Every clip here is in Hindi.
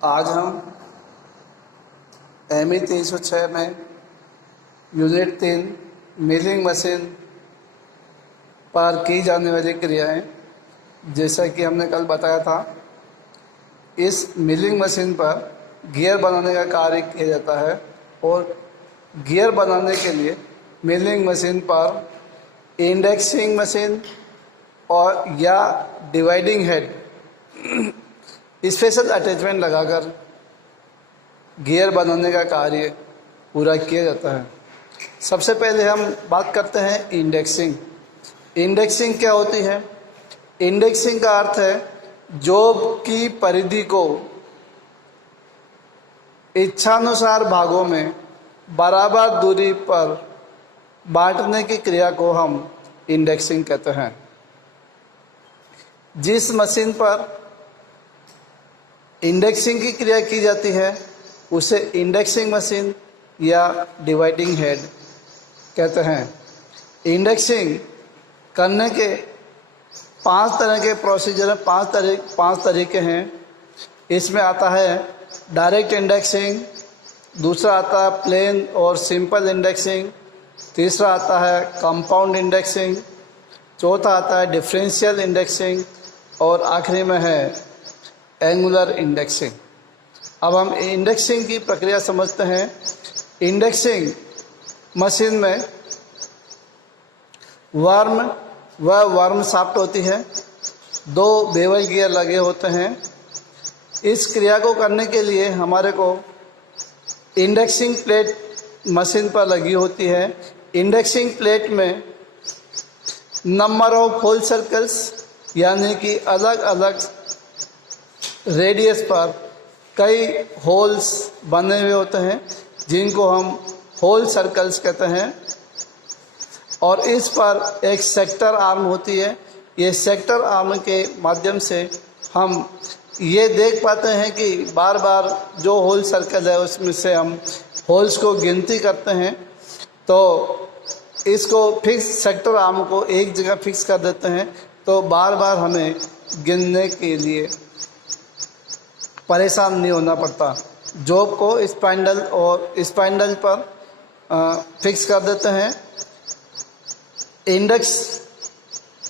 आज हम ME 306 में यूनिट 3 मिलिंग मशीन पर की जाने वाली क्रियाएं, जैसा कि हमने कल बताया था, इस मिलिंग मशीन पर गियर बनाने का कार्य किया जाता है और गियर बनाने के लिए मिलिंग मशीन पर इंडेक्सिंग मशीन और या डिवाइडिंग हेड स्पेशल अटैचमेंट लगाकर गियर बनाने का कार्य पूरा किया जाता है। सबसे पहले हम बात करते हैं इंडेक्सिंग। इंडेक्सिंग क्या होती है? इंडेक्सिंग का अर्थ है जॉब की परिधि को इच्छानुसार भागों में बराबर दूरी पर बांटने की क्रिया को हम इंडेक्सिंग कहते हैं। जिस मशीन पर इंडेक्सिंग की क्रिया की जाती है उसे इंडेक्सिंग मशीन या डिवाइडिंग हेड कहते हैं। इंडेक्सिंग करने के 5 तरह के प्रोसीजर, 5 तरीके हैं। इसमें आता है डायरेक्ट इंडेक्सिंग, दूसरा आता है प्लेन और सिंपल इंडेक्सिंग, तीसरा आता है कंपाउंड इंडेक्सिंग, चौथा आता है डिफरेंशियल इंडेक्सिंग और आखिरी में है एंगुलर इंडेक्सिंग। अब हम इंडेक्सिंग की प्रक्रिया समझते हैं। इंडेक्सिंग मशीन में वर्म शाफ्ट होती है, 2 बेवल गियर लगे होते हैं। इस क्रिया को करने के लिए हमारे को इंडेक्सिंग प्लेट मशीन पर लगी होती है। इंडेक्सिंग प्लेट में नंबर ऑफ होल सर्कल्स यानी कि अलग अलग रेडियस पर कई होल्स बने हुए होते हैं जिनको हम होल सर्कल्स कहते हैं और इस पर एक सेक्टर आर्म होती है। ये सेक्टर आर्म के माध्यम से हम ये देख पाते हैं कि बार बार जो होल सर्कल है उसमें से हम होल्स को गिनती करते हैं, तो इसको फिक्स सेक्टर आर्म को एक जगह फिक्स कर देते हैं, तो बार बार हमें गिनने के लिए परेशान नहीं होना पड़ता। जॉब को स्पाइंडल पर फिक्स कर देते हैं।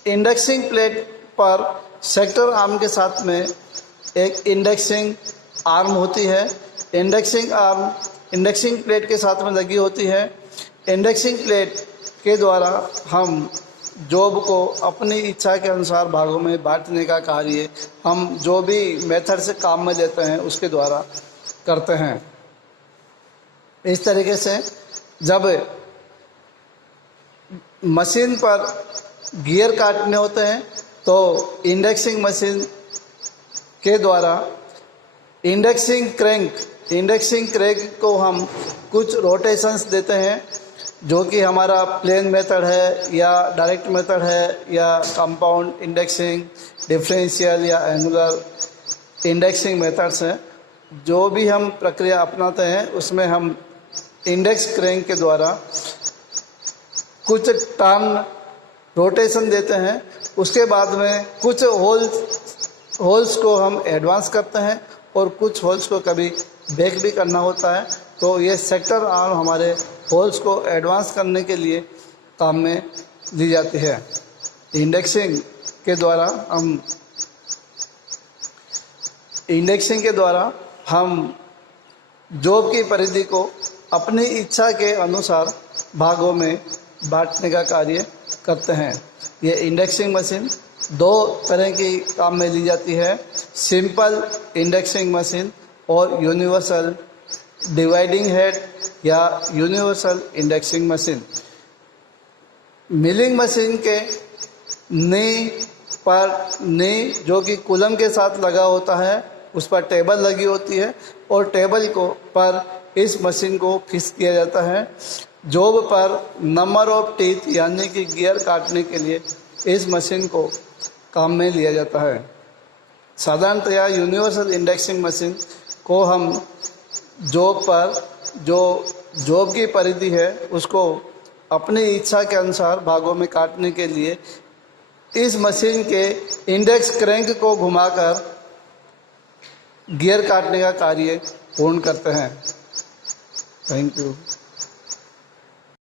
इंडेक्सिंग प्लेट पर सेक्टर आर्म के साथ में एक इंडेक्सिंग आर्म होती है। इंडेक्सिंग प्लेट के साथ में लगी होती है। इंडेक्सिंग प्लेट के द्वारा हम जॉब को अपनी इच्छा के अनुसार भागों में बांटने का कार्य हम जो भी मेथड से काम में लेते हैं उसके द्वारा करते हैं। इस तरीके से जब मशीन पर गियर काटने होते हैं तो इंडेक्सिंग मशीन के द्वारा इंडेक्सिंग क्रैंक को हम कुछ रोटेशंस देते हैं, जो कि हमारा प्लेन मेथड है या डायरेक्ट मेथड है या कंपाउंड इंडेक्सिंग, डिफरेंशियल या एंगुलर इंडेक्सिंग मेथड्स हैं। जो भी हम प्रक्रिया अपनाते हैं उसमें हम इंडेक्स क्रैंक के द्वारा कुछ टर्न रोटेशन देते हैं। उसके बाद में कुछ होल्स को हम एडवांस करते हैं और कुछ होल्स को कभी बैक भी करना होता है, तो ये सेक्टर आर्म हमारे होल्स को एडवांस करने के लिए काम में ली जाती है। इंडेक्सिंग के द्वारा हम जॉब की परिधि को अपनी इच्छा के अनुसार भागों में बांटने का कार्य करते हैं। ये इंडेक्सिंग मशीन 2 तरह की काम में ली जाती है, सिंपल इंडेक्सिंग मशीन और यूनिवर्सल डिवाइडिंग हेड या universal indexing machine. Milling machine के नी जो कि कूलम के साथ लगा होता है, उस पर टेबल लगी होती है और टेबल पर इस मशीन को फिक्स किया जाता है। जॉब पर नंबर ऑफ टीथ यानी कि गियर काटने के लिए इस मशीन को काम में लिया जाता है। साधारणतया यूनिवर्सल इंडेक्सिंग मशीन को हम जॉब पर जो जॉब की परिधि है उसको अपनी इच्छा के अनुसार भागों में काटने के लिए इस मशीन के इंडेक्स क्रैंक को घुमाकर गियर काटने का कार्य पूर्ण करते हैं। Thank you.